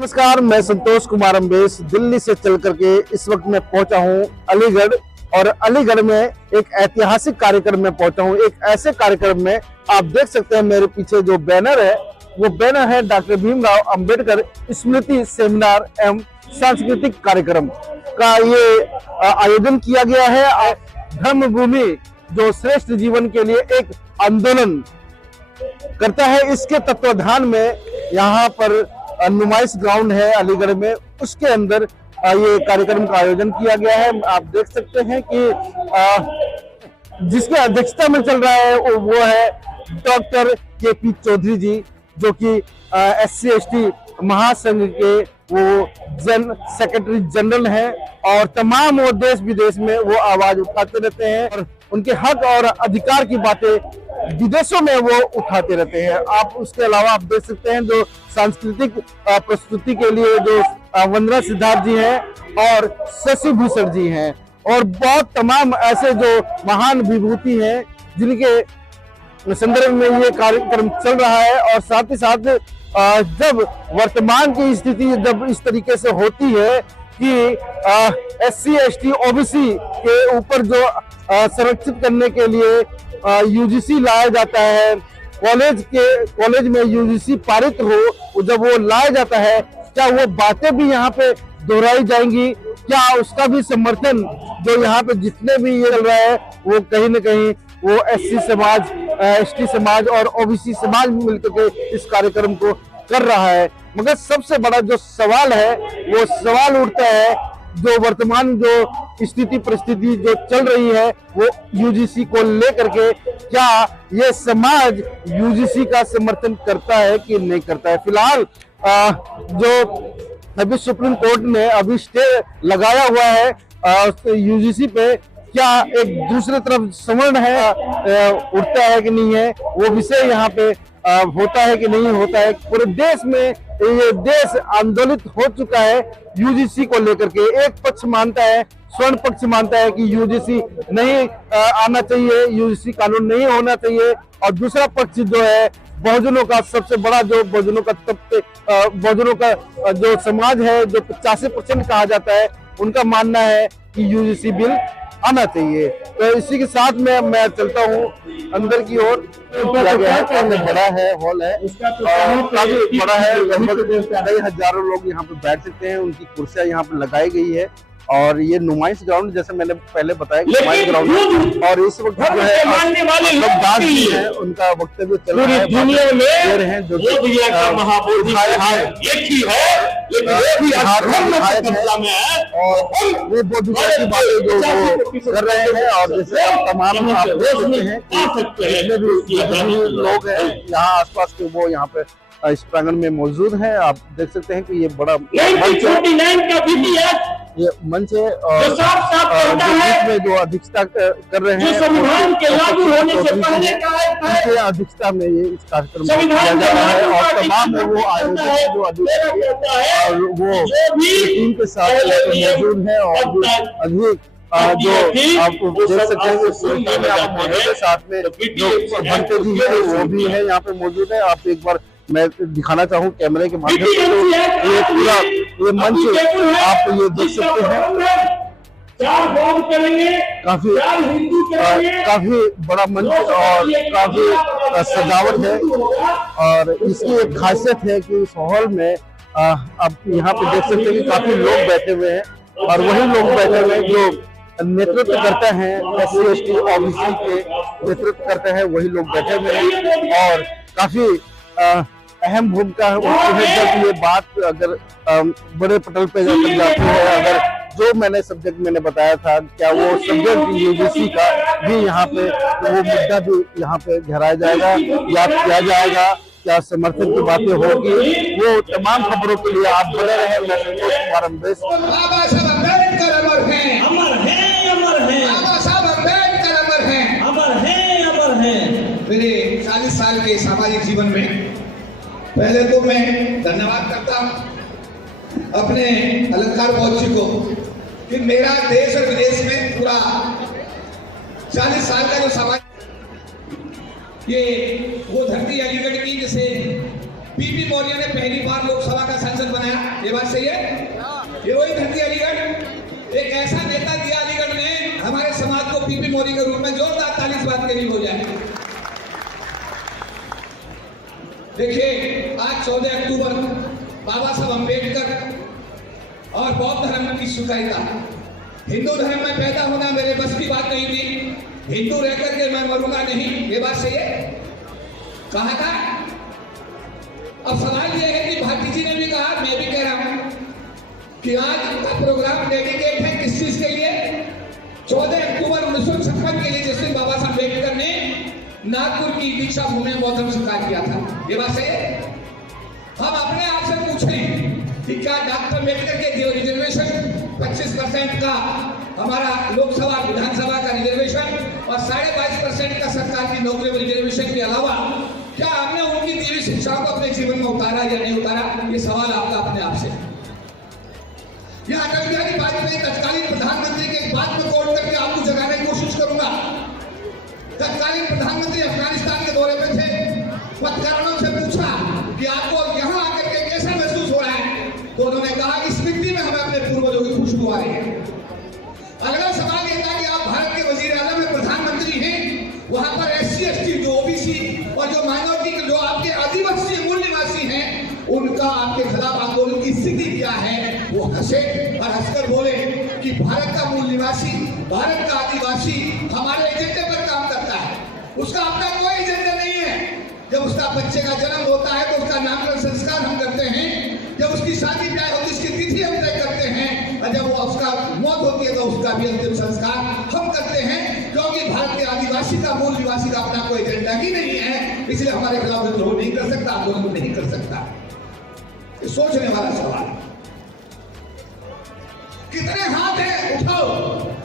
नमस्कार, मैं संतोष कुमार अम्बेश दिल्ली से चल करके इस वक्त मैं पहुंचा हूं अलीगढ़। और अलीगढ़ में एक ऐतिहासिक कार्यक्रम में पहुंचा हूं। एक ऐसे कार्यक्रम में आप देख सकते हैं मेरे पीछे जो बैनर है वो बैनर है डॉक्टर भीमराव अंबेडकर स्मृति सेमिनार एवं सांस्कृतिक कार्यक्रम का ये आयोजन किया गया है। धर्मभूमि जो श्रेष्ठ जीवन के लिए एक आंदोलन करता है, इसके तत्वाधान में यहाँ पर नुमाइश ग्राउंड है अलीगढ़ में, उसके अंदर ये कार्यक्रम का आयोजन किया गया है। आप देख सकते हैं कि जिसकी अध्यक्षता में चल रहा है वो है डॉक्टर के.पी. चौधरी जी, जो कि SC/ST महासंघ के वो सेक्रेटरी जनरल हैं और तमाम वो देश विदेश में वो आवाज उठाते रहते हैं और उनके हक और अधिकार की बातें विदेशों में वो उठाते रहते हैं। आप उसके अलावा आप देख सकते हैं जो सांस्कृतिक प्रस्तुति के लिए जो वंदना सिद्धार्थ जी हैं और शशि भूषण जी हैं और बहुत तमाम ऐसे जो महान विभूति हैं जिनके संदर्भ में ये कार्यक्रम चल रहा है। और साथ ही साथ जब वर्तमान की स्थिति जब इस तरीके से होती है कि SC/ST OBC के ऊपर जो संरक्षित करने के लिए UGC लाया जाता है, कॉलेज में UGC पारित हो, जब वो लाया जाता है क्या वो बातें भी यहाँ पे दोहराई जाएंगी? क्या उसका भी समर्थन जो यहाँ पे जितने भी ये चल रहा है वो कहीं न कहीं वो SC समाज, ST समाज और OBC समाज मिलकर के इस कार्यक्रम को कर रहा है। मगर सबसे बड़ा जो सवाल है वो सवाल उठता है जो वर्तमान जो स्थिति परिस्थिति जो चल रही है वो UGC को लेकर के, क्या ये समाज UGC का समर्थन करता है कि नहीं करता है? फिलहाल जो अभी सुप्रीम कोर्ट ने अभी स्टे लगाया हुआ है UGC पे, क्या एक दूसरी तरफ सवर्ण है उठता है कि नहीं है, वो विषय यहाँ पे होता है कि नहीं होता है। पूरे देश में ये देश आंदोलित हो चुका है UGC को लेकर के। एक पक्ष मानता है, स्वर्ण पक्ष मानता है कि UGC नहीं आना चाहिए, UGC कानून नहीं होना चाहिए, और दूसरा पक्ष जो है बहुजनों का सबसे बड़ा जो बहुजनों का जो समाज है जो 85% कहा जाता है, उनका मानना है कि UGC बिल आना चाहिए। तो इसी के साथ में मैं चलता हूँ अंदर की ओर। बड़ा है, हॉल है, काफी बड़ा है, लगभग कई हजारों लोग यहाँ पे बैठ सकते हैं। उनकी कुर्सियां यहाँ पे लगाई गई है और ये नुमाइश ग्राउंड जैसे मैंने पहले बताया नुमाइश ग्राउंड है। और इस वक्त जो है उनका वक्तव्य चल रहा है, दुनिया में हैं जो और वो बहुत की बातें जो वो कर रहे हैं। और जैसे तमाम आप देख सकते हैं जितने भी लोग हैं यहाँ आसपास के वो यहाँ पे इस प्रांगण में मौजूद है। आप देख सकते हैं कि ये बड़ा मंच है और बीच में जो अध्यक्षता कर रहे हैं उनके अध्यक्षता में ये इस कार्यक्रम को किया जा रहा है। और तमाम वो आयोजक जो अध्यक्ष और वो टीम के साथ मौजूद है और अधिक जो आप देख सकते हैं साथ में जो भंते जी है वो भी है यहाँ पे मौजूद है। आप एक बार मैं दिखाना चाहूँ कैमरे के माध्यम से, तो ये पूरा ये मंच आप ये देख सकते हैं, काफी बड़ा मंच और काफी सजावट है। और इसकी एक खासियत है कि इस हॉल में आप यहाँ पे देख सकते हैं कि काफी लोग बैठे हुए हैं और वही लोग बैठे हुए हैं जो नेतृत्व करते हैं SC/ST OBC के नेतृत्व करते हैं, वही लोग बैठे हुए हैं। और काफी अहम भूमिका है जब ये बात अगर बड़े पटल पे जाती है। अगर जो मैंने सब्जेक्ट मैंने बताया था, क्या वो सब्जेक्ट UGC का भी यहाँ पे तो वो मुद्दा भी यहाँ पे घेराया जाएगा, याद किया जाएगा, क्या समर्थन की बातें होगी, वो तमाम खबरों के लिए आप बने रहे। मैं संतोष कुमार अम्बेश। बाबा साहब अम्बेडकर अमर हैं, अमर हैं, अमर हैं। बाबा साहब अम्बेडकर अमर हैं, अमर हैं, अमर हैं। मेरे 40 साल के सामाजिक जीवन में पहले तो मैं धन्यवाद करता हूँ अपने अलंकार बौद्ध जी को कि मेरा देश और विदेश में पूरा 40 साल का जो समाज, ये वो धरती अलीगढ़ की जिसे पीपी मौर्य ने पहली बार लोकसभा का सांसद बनाया। ये बात सही है? ये वही धरती अलीगढ़। एक ऐसा नेता दिया अलीगढ़ ने हमारे समाज को पीपी मौर्य के रूप में। जोरदार ताली इस बात के लिए हो जाए। देखिए, आज 14 अक्टूबर बाबा साहब अंबेडकर और बौद्ध धर्म की स्वीकारिता। हिंदू धर्म में पैदा होना मेरे बस की बात नहीं थी। हिंदू रहकर के मैं मरूंगा नहीं। ये बात सही है? कहा था। अब सवाल यह है कि भारती जी ने भी कहा, मैं भी कह रहा हूं कि आज का प्रोग्राम डेडिकेट है किस चीज के लिए? 14 अक्टूबर 1956 के लिए, जिस दिन बाबा साहब अम्बेडकर ने नागपुर की दीक्षा भूमि में बौद्ध धर्म स्वीकार किया था। ये बात सही है? हम अपने आप से पूछें कि क्या डॉक्टर अम्बेडकर के जो रिजर्वेशन 25% का हमारा लोकसभा विधानसभा का रिजर्वेशन और 22.5% का सरकार की नौकरी में रिजर्वेशन के अलावा क्या हमने उनकी दी हुई शिक्षाओं को अपने जीवन में उतारा या नहीं उतारा? ये सवाल आपका अपने आप से। यह अटल बिहारी वाजपेयी तत्कालीन प्रधानमंत्री के एक बात में कोट करके आपको जगाने की कोशिश करूंगा। तत्कालीन प्रधानमंत्री अफगानिस्तान के दौरे में थे। पत्रकारों से पूछा कि आपको यहाँ आकर के कैसा महसूस हो रहा है? तो उन्होंने कहा कि इस मिट्टी में हमें अपने पूर्वजों की खुशबू आ रही है। अगला सवाल यह था कि आप भारत के वजीर आजम में प्रधानमंत्री हैं, वहां पर SC ST जो OBC और जो माइनॉरिटी के जो आपके आदिवासी मूल निवासी हैं, उनका आपके खिलाफ आंदोलन की स्थिति क्या है? वो हंसे और हंसकर बोले कि भारत का मूल निवासी, भारत का आदिवासी हमारे एजेंडे पर काम करता है। उसका अपना कोई एजेंडा नहीं है। जब उसका बच्चे का जन्म होता है तो उसका नामकरण संस्कार हम करते हैं। जब उसकी शादी ब्याह होती है उसकी तिथि हम तय करते हैं। और जब वो उसका मौत होती है तो उसका भी अंतिम संस्कार हम करते हैं। क्योंकि भारत के आदिवासी का मूल निवासी का अपना कोई एजेंडा ही नहीं है, इसलिए हमारे खिलाफ विद्रोह नहीं कर सकता, आंदोलन नहीं कर सकता। ये सोचने वाला सवाल। कितने हाथ हैं उठाओ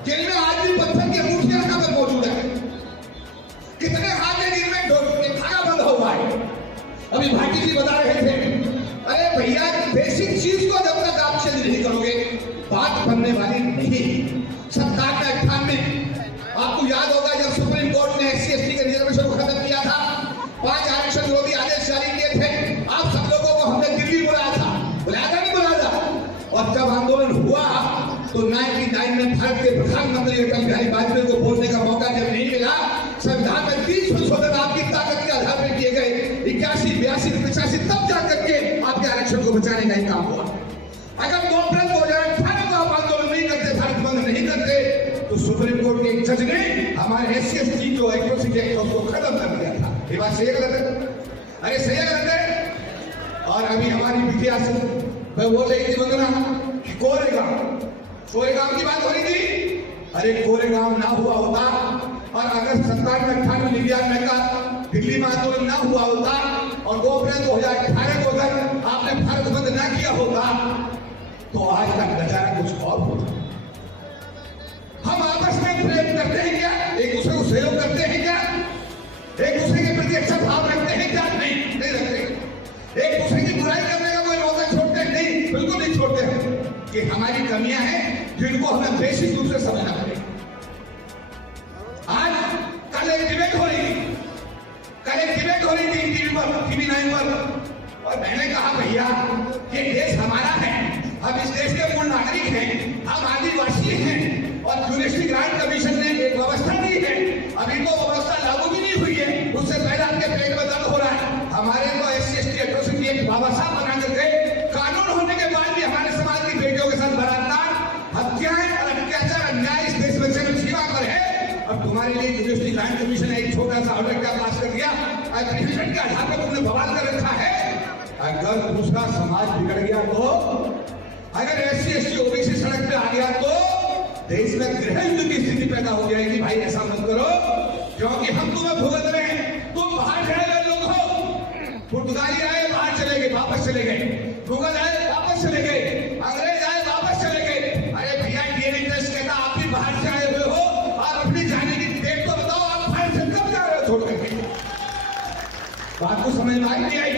जिनमें आज भी पत्थर की अंगूठियां कहां पर मौजूद है? कितने हाथ हैं जिनमें धागा बंधा हुआ है? अभी भाटी जी बता रहे थे, अरे भैया बेसिक चीज को जब तक आप चेंज नहीं करोगे बात बनने वाली नहीं। सरकार ने 98 आपको याद होगा जब सुप्रीम कोर्ट ने SC ST के रिजर्वेशन को खत्म किया था, 5 आरक्षण विरोधी आदेश जारी किए थे। आप सब लोगों को हमने दिल्ली बुलाया था, बुलाया था नहीं बुलाया था? और जब आंदोलन हुआ तो 99 में भारत के प्रधानमंत्री अटल बिहारी वाजपेयी को बोलने का मौका जब नहीं मिला, संविधान में 30 संशोधन आपकी ताकत के आधार पर किए गए, 81, 82, 85 तब जाकर के आपके आरक्षण को बचाने का ही काम हुआ। अगर 2 अप्रैल 2018 को आप आंदोलन नहीं करते, भारत बंद नहीं करते, तो सुप्रीम कोर्ट के एक जज ने हमारे SC ST जो एट्रोसिटी एक्ट उसको खत्म कर दिया था। ये बात सही है गलत है? अरे सही है गलत है? और अभी हमारी बिटिया से मैं बोल रही थी वंदना कि कोरेगांव की बात हो रही थी। अरे कोरेगांव ना हुआ होता और अगर 97-98 का दिल्ली में आंदोलन ना हुआ होता और 2 अप्रैल 2018 को अगर आपने भारत बंद ना किया होता तो आज का नजारा कुछ और होता। हम आपस में प्रेम करते हैं क्या? एक दूसरे को सहयोग करते हैं क्या? एक दूसरे के प्रति अच्छा भाव रखते हैं क्या? नहीं रखते। एक दूसरे की बुराई करने का कोई मौका छोड़ते हैं? नहीं, बिल्कुल नहीं छोड़ते हैं। कि हमारी कमियां हैं जिनको हमें बेसिक रूप से समझना पड़ेगा। आज कल एक डिबेट हो रही थी टीवी पर, TV 9 पर, और मैंने कहा भैया ये देश हमारा है, हम इस देश के मूल नागरिक हैं, हम आदिवासी हैं और यूनिवर्सिटी ग्रांट कमीशन ने एक व्यवस्था दी है। अभी तो व्यवस्था लागू भी नहीं हुई है, उससे पहले आपके पेट में दर्द हो रहा है। हमारे को SC ST एट्रोसिटी एक्ट बाबा साहब बना करके कानून होने के बाद भी हमारे समाज की बेटियों के साथ बलात्कार, हत्याएं और अत्याचार, अन्याय इस देश में चरम सीमा पर है। अब तुम्हारे लिए यूनिवर्सिटी ग्रांट कमीशन ने एक छोटा सा ऑर्डर क्या पास कर दिया, एप्लीकेशन के आधार पर तुमने बवाल कर रखा है। अगर दूसरा समाज बिगड़ गया तो, अगर SC ST OBC सड़क पे आ गया तो देश में गृह युद्ध की स्थिति पैदा हो जाएगी। भाई ऐसा मत करो, क्योंकि हम तुम्हें भुगत रहे हैं। तुम बाहर गए हुए लोग हो, पुर्तगाली आए बाहर चले गए, वापस चले गए, मुगल आए वापस चले गए, अंग्रेज आए वापस चले गए। अरे भैया ये इंटरेस्ट कहता आप भी बाहर से आए हुए हो और अपनी जाने की डेट तो बताओ, आप बाहर से कब जा रहे हो छोड़ करके? बात को समझ में नहीं आई।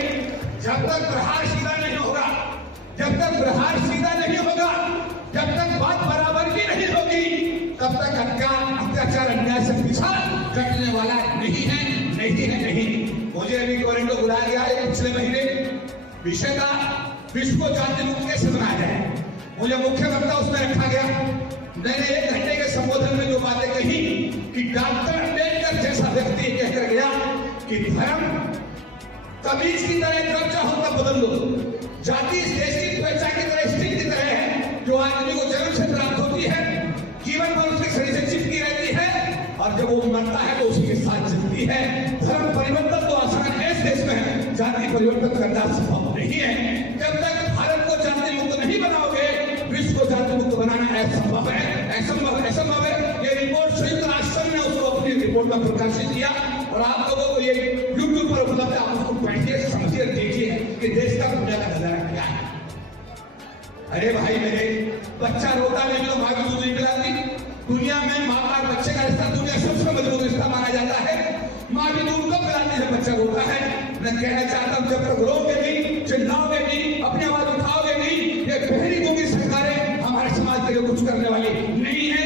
जब तक प्रहार सीधा नहीं होगा, जब तक प्रहार सीधा नहीं होगा, जब तक बात बराबर की नहीं होगी, तब तक अत्याचार अन्याय से पीछा कटने वाला नहीं है। मुझे अभी टोरंटो बुलाया गया है पिछले महीने, विषय था विश्व को जाति मुक्त कैसे बनाया जाए। मुझे मुख्य वक्ता उसमें रखा गया। मैंने 1 घंटे के संबोधन में जो बातें कही कि डॉक्टर अम्बेडकर जैसा व्यक्ति कहकर गया कि धर्म कमीज की तरह जब चाहो तब बदल लो, जाति इस देश की त्वचा की तरह स्टिक की तरह है जो आदमी को जन्म से प्राप्त होती है, जीवन भर उसके शरीर से चिपकी रहती है और जब वो मरता है तो उसी के साथ चिपकती है। धर्म परिवर्तन तो आसान है इस देश में, जाति परिवर्तन करना संभव नहीं है। जब तक भारत को जाति मुक्त नहीं बनाओगे, विश्व को जाति मुक्त बनाना असंभव है, असंभव है। ये रिपोर्ट संयुक्त राष्ट्र ने उसको अपनी रिपोर्ट में प्रकाशित किया और आप लोगों को ये यूट्यूब पर उपलब्ध है, आप उसको बैठिए, समझिए, देखिए कि देश का दुनिया का नजारा क्या है। अरे भाई मेरे, बच्चा रोता नहीं तो माँ की दूध नहीं पिलाती। दुनिया में माँ और बच्चे का रिश्ता दुनिया सबसे मजबूत रिश्ता माना जाता है। माँ की दूध कब पिलाती है? बच्चा रोता है। मैं कहना चाहता हूँ जब तक रोगे नहीं, चिल्लाओगे नहीं, अपनी आवाज उठाओगे नहीं, ये बहरी गो की सरकारें हमारे समाज के लिए कुछ करने वाली नहीं है।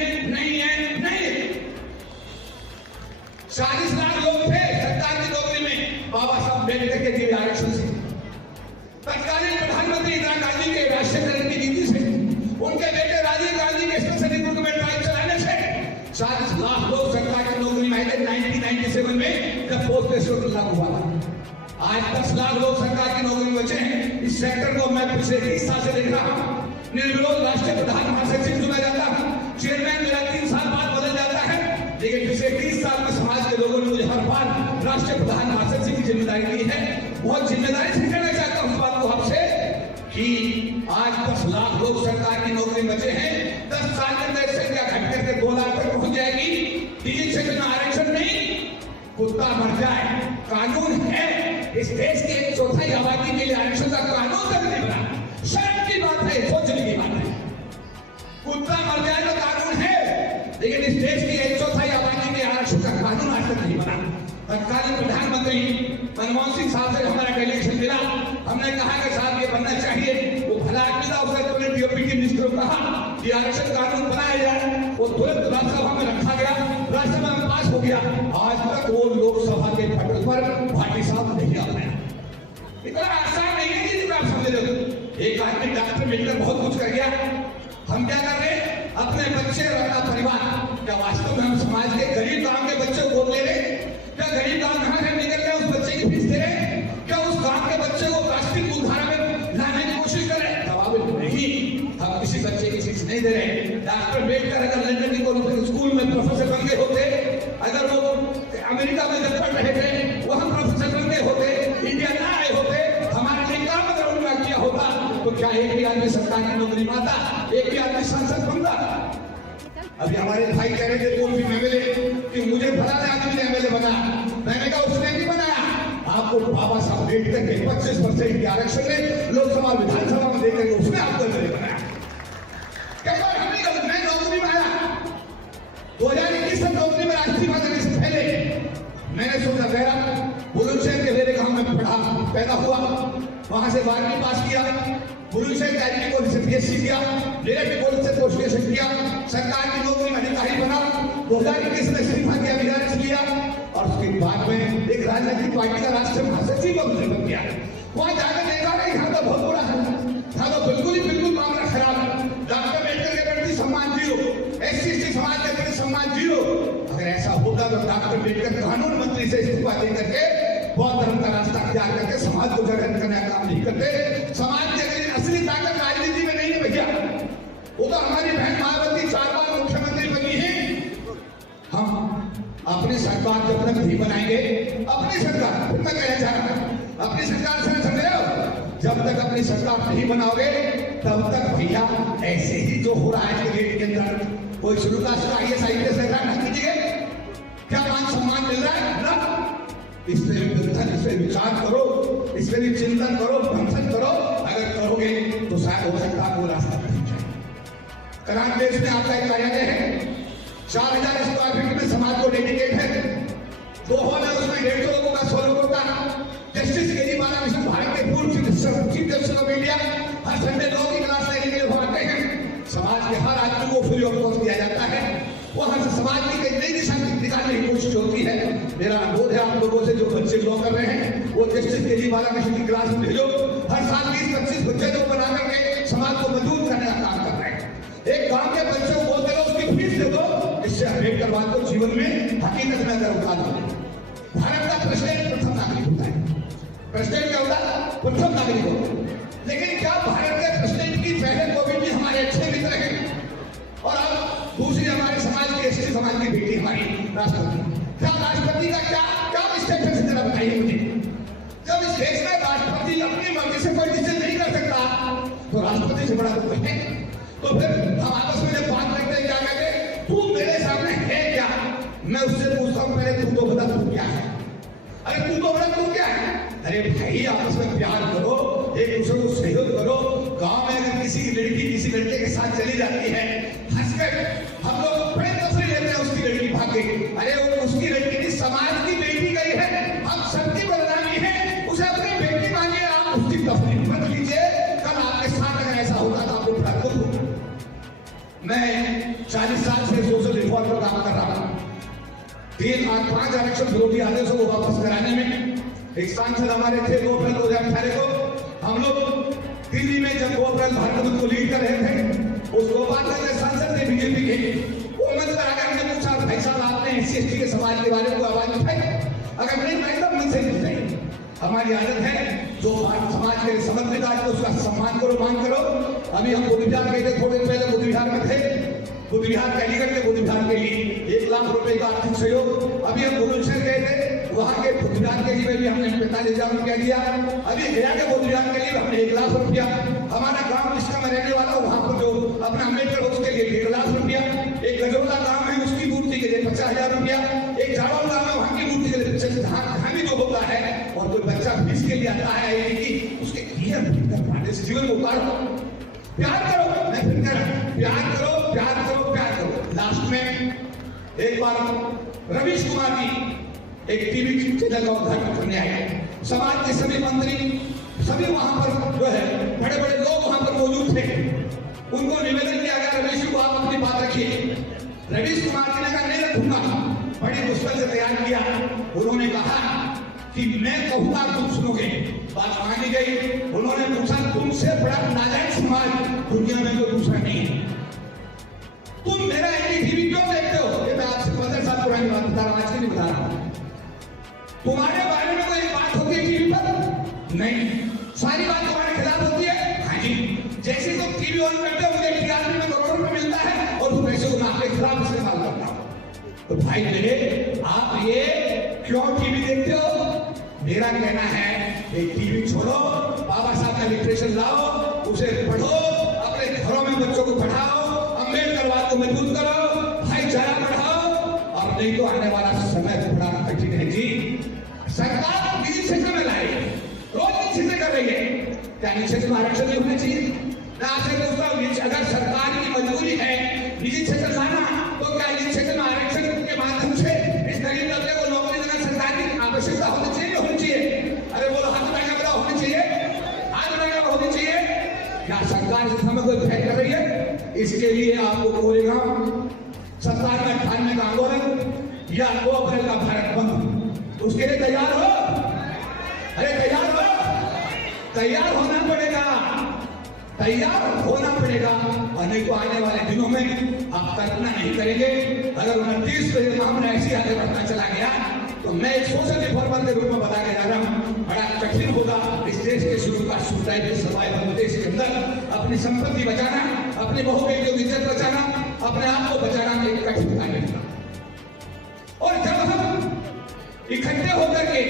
40 लाख लोग थे सरकार की नौकरी में बाबा साहब अम्बेडकर के दिए आरक्षण से, तत्कालीन प्रधानमंत्री इंदिरा गांधी के राष्ट्रीयकरण की नीति से, उनके बेटे राजीव गांधी के स्पेशल रिक्रूटमेंट ड्राइव चलाने से 40 लाख लोग सरकार की नौकरी में आए थे 1997 में जब पोस्ट ग्रेजुएट लागू हुआ था। आज 10 लाख लोग सरकार की नौकरी में बचे हैं। इस सेक्टर को मैं पिछले 30 साल से देख रहा हूँ। निर्विरोध राष्ट्रीय प्रधान महासचिव चुना जाता है, चेयरमैन मेरा 3 साल बाद बदल जाता है, लेकिन पिछले 30 साल में समाज के लोगों ने मुझे हर बार राष्ट्रीय प्रधान महासचिव की जिम्मेदारी दी है। बहुत जिम्मेदारी से कहना चाहता हूँ इस बात को आपसे कि आज 10 लाख लोग सरकार की नौकरी में बचे हैं। 10 साल के अंदर संख्या घट करके 2 लाख तक पहुंच जाएगी। डीजी क्षेत्र में आरक्षण नहीं, कुत्ता मर जाए, कानून है। इस देश की 1/4 आबादी के लिए आरक्षण का कानून तक नहीं बना। शर्म की बात है, सोचने की बात है। कुत्ता मर जाए तो कानून है, लेकिन इस देश की 1/4 आबादी के आरक्षण का कानून आज तक नहीं बना। तत्कालीन प्रधानमंत्री मनमोहन सिंह साहब से हमारा डेलीगेशन मिला। हमने कहा कि साहब ये बनना चाहिए। वो भला आदमी था, उसने तुरंत डीओपी के मिनिस्टर को कहा कि आरक्षण कानून बनाया जाए। वो तुरंत राज्यसभा में रखा गया, राज्यसभा में पास हो गया। आज तक वो लोकसभा के पटल पर भाटी साहब नहीं आ पाया। इतना आसान नहीं है कि आप समझ रहे हो। एक आदमी डॉक्टर मिलकर बहुत कुछ कर गया, हम क्या कर रहे हैं? अपने बच्चे और अपना परिवार। क्या वास्तव में हम समाज के गरीब गांव के बच्चे को गोद ले रहे? क्या गरीब गांव कहां से निकल गया, उस बच्चे की फीस दे रहे? क्या उस गांव के बच्चे को प्लास्टिक मुखधारा में लाने की कोशिश कर रहे? जवाब नहीं, हम किसी बच्चे की फीस नहीं दे रहे। डॉक्टर अम्बेडकर अगर लंदन की स्कूल में प्रोफेसर बन गए होते, अगर वो अमेरिका में जब पढ़ रहे थे वहां प्रोफेसर बन गए होते, इंडिया ना आए होते, हमारे लिए काम अगर उन्होंने किया होता तो क्या एक भी आदमी सरकार की नौकरी पाता, एक भी आदमी सांसद बनता? अभी हमारे भाई कह रहे थे कोई भी एमएलए कि मुझे फलाने आदमी ने एमएलए बना। मैंने कहा उसने नहीं बनाया, आपको बाबा साहब अम्बेडकर के 25% के आरक्षण ने लोकसभा विधानसभा में देकर के उसने आपको एमएलए बनाया। कई बार हम नहीं, मैं नौकरी में आया 2021 में नौकरी में राष्ट्रीय देने से पहले मैंने सोचा गया बुलंदशहर के मेरे गांव में पढ़ा, पैदा हुआ, वहां से 12वीं पास किया, बुलंदशहर के आईटी कॉलेज से बीएससी किया, मेरठ कॉलेज से पोस्ट ग्रेजुएशन किया, सरकार की नौकरी में अधिकारी बना, 2021 में इस्तीफा किया, विधायक किया और उसके बाद में एक राजनीतिक पार्टी का राष्ट्रीय महासचिव बन गया। वहां जाकर देखा नहीं, यहाँ तो बहुत बुरा है, यहाँ तो बिल्कुल मामला खराब है। डॉक्टर अम्बेडकर के प्रति सम्मान 0, SC/ST समाज के प्रति सम्मान 0। अगर ऐसा होता तो डॉक्टर अम्बेडकर कानून मंत्री से इस्तीफा दे करके बौद्ध धर्म का रास्ता अख्तियार करके समाज को जगह करने का काम नहीं करते। समाज की असली ताकत राजनीति में नहीं है भैया, वो तो हमारी बहन मायावती 4 बार मुख्यमंत्री बनी है। हम अपनी सरकार जब तक नहीं बनाएंगे, अपनी सरकार, फिर मैं कहना चाह रहा हूं अपनी सरकार से समझ रहे हो, जब तक अपनी सरकार नहीं बनाओगे तब तक भैया ऐसे ही जो हो रहा है गेट के अंदर कोई शुरू का IAS IPS नहीं कीजिए, क्या मान सम्मान मिल रहा है ना? इस पे विचार करो, इस पे भी चिंतन करो, मंथन करो। अगर करोगे तो शायद हो सकता है वो रास्ता ठीक है। करान देश में आपका एक कार्यालय है, 4000 स्क्वायर फीट में समाज को डेडिकेट है। 2 हॉल है, उसमें 150 लोगों का, 100 लोगों का। जस्टिस केजरीवाल मिशन भारत के पूर्व chief justice of India her Sunday law की क्लास लेने के लिए वो आते हैं। समाज के हर आदमी को फ्री ऑफ कॉस्ट दिया जाता है। वहां से समाज की कई नई दिशा निकालने की कोशिश होती है। मेरा अनुरोध है आप लोगों से, जो बच्चे लॉ कर रहे हैं वो जस्टिस केजरीवाल मिशन की क्लास में भेजो। हर साल 20-25 बच्चे जो बना करके समाज को मजबूत करने का काम कर रहे हैं। एक गांव के बच्चे को बोलते हो उसकी फीस दे दो, इससे अम्बेडकरवाद को जीवन में हकीकत में अगर उतार दो। भारत का प्रेसिडेंट प्रथम नागरिक होता है। प्रेसिडेंट क्या होता है? प्रथम नागरिक होता है। लेकिन क्या भारत के प्रेसिडेंट की बहन कोविंद जी हमारे अच्छे मित्र हैं? और अब दूसरी हमारे समाज की एसटी समाज की बेटी हमारी राष्ट्रपति, क्या राष्ट्रपति का क्या स्टेटस है जरा बताइए मुझे। जब इस देश में राष्ट्रपति अपनी मर्जी से कोई डिसीजन नहीं कर सकता तो राष्ट्रपति से बड़ा कोई है? तो फिर हम आपस में जब बात करते हैं क्या कहते हैं, तू मेरे सामने है क्या? मैं उससे पूछता हूँ पहले तू तो बता तू क्या है। अरे तू तो बता तू क्या है। अरे भाई आपस में प्यार करो, एक दूसरे को सहयोग करो। गांव में अगर किसी लड़की किसी लड़के के साथ चली जाती है, हंसकर हम लोग बड़े तसल्ली लेते हैं उसकी लड़की भाग गई। अरे वो उसकी लड़की नहीं, समाज की बेटी गई है, हम सबकी बदनामी है, उसे अपनी बेटी मानिए, आप उसकी तस्वीर मत लीजिए। कल आपके साथ अगर ऐसा होगा तो आपको बड़ा दुख होगा। मैं 40 साल से सोशल रिफॉर्म पर काम कर रहा हूं। 5 आरक्षण विरोधी आदेशों को वापस कराने में एक सांसद हमारे थे 2 अप्रैल 2018 को। हम लोग दिल्ली में जब 2 अप्रैल भारत को लीड कर रहे थे, उस गोपालगंज के सांसद थे बीजेपी के, वो मंच पर आकर हमने पूछा भाई साहब आपने SC/ST के समाज के बारे में आवाज उठाई? अगर नहीं भाई साहब मुझसे नहीं उठाई। हमारी आदत है जो समाज के समर्पित आज उसका सम्मान करो, मान करो। अभी हम बुद्ध विहार गए थे, थोड़े दिन पहले बुद्ध विहार में थे। बुद्ध विहार अलीगढ़ के बुद्ध विहार के लिए 1 लाख रुपए का आर्थिक सहयोग। अभी हम बुलंदशहर गए थे, वहां के बुद्ध विहार के लिए भी हमने 45,000 रुपया दिया। अभी गया के बुद्ध विहार के लिए हमने 1 लाख रुपया। हमारा गांव जिसका मैं रहने वाला हूँ, वहां पर जो अपना अम्बेडकर उसके लिए 1 लाख रुपया। एक गजौला गांव है, उसकी मूर्ति के लिए 50,000 रुपया। एक जाड़ौल गांव है, वहां की मूर्ति के लिए धामी जो होता है, और कोई बच्चा फीस के लिए आता है की उसके जीवन को उतारो। प्यार करो, मैं फिर कह रहा हूं, प्यार करो, प्यार करो, प्यार करो। लास्ट में एक बार रवीश कुमार जी एक टीवी चैनल का उद्घाटन करने आए। समाज के सभी मंत्री, सभी वहां पर जो है बड़े बड़े लोग वहां पर मौजूद थे। उनको निवेदन किया गया रवीश को आप अपनी बात रखिए। रवीश कुमार जी ने कहा नहीं रखूंगा। बड़ी मुश्किल से तैयार किया। उन्होंने कहा कि मैं कहूंगा तुम सुनोगे। बात मानी गई। उन्होंने पूछा तुमसे बड़ा नालायक समाज दुनिया में कोई दूसरा नहीं है। तुम मेरा एनडीटीवी क्यों देखते हो? ये मैं आपसे 15 साल पुरानी बात बता रहा हूं, आज की नहीं बता रहा हूं। तुम्हारे बारे में कोई बात होती है टीवी पर? नहीं। सारी बात तुम्हारे खिलाफ होती है? हाँ जी। जैसे तुम टीवी ऑन करते हो, मुझे TRP में करोड़ों रुपए मिलता है और तुम ऐसे को आपके खिलाफ इस्तेमाल करता हो। तो भाई मेरे, आप ये क्यों टीवी देखते हो? मेरा कहना है ये टीवी छोड़ो, बाबा साहब का लिटरेचर लाओ, उसे पढ़ो, अपने घरों में बच्चों को पढ़ाओ, अम्बेडकरवाद को मजबूत करो, भाईचारा बढ़ाओ। और नहीं तो आने वाला समय बड़ा कठिन है जी। सरकार निजी क्षेत्र में लाई, रोज की चीजें कर रही है। क्या निजी क्षेत्र में आरक्षण नहीं होना चाहिए? मैं आपसे पूछता हूँ, अगर सरकार की मजबूरी है निजी क्षेत्र लाना, तो क्या निजी क्षेत्र में आरक्षण के माध्यम से इस गरीब तबके को नौकरी देना सरकार की आवश्यकता होनी चाहिए? होनी चाहिए। अरे बोलो हाथ लगाकर होनी चाहिए, हाथ लगाकर होनी चाहिए। क्या सरकार इस समय कोई भेद कर रही है? इसके लिए आपको बोलेगा 97 में 98 का आंदोलन या 2 अप्रैल का भारत बंद, उसके लिए तैयार हो? अरे तैयार हो? तैयार होना पड़ेगा, तैयार होना पड़ेगा। और नहीं तो आने वाले दिनों में आप कल्पना नहीं करेंगे। अगर 29 के मामला ऐसी आगे बढ़ता चला गया तो मैं एक सोशल रिफॉर्मर के रूप में बता के जा रहा हूँ, बड़ा कठिन होगा इस देश के शुरू का सर्वाइवल देश के अंदर अपनी संपत्ति बचाना, अपनी बहू बेटियों की इज्जत बचाना, अपने आप को बचाना एक कठिन कार्य है। और जब हम इकट्ठे होकर के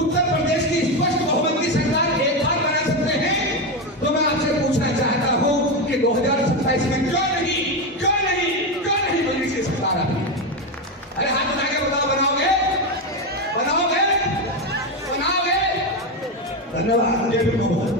उत्तर प्रदेश की स्पष्ट बहुमत की सरकार एक बार बना सकते हैं, तो मैं आपसे पूछना चाहता हूं कि 2027 में क्यों नहीं बनी सी सरकार आती? अरे हाथ उठा के बताओ, बनाओगे? धन्यवाद।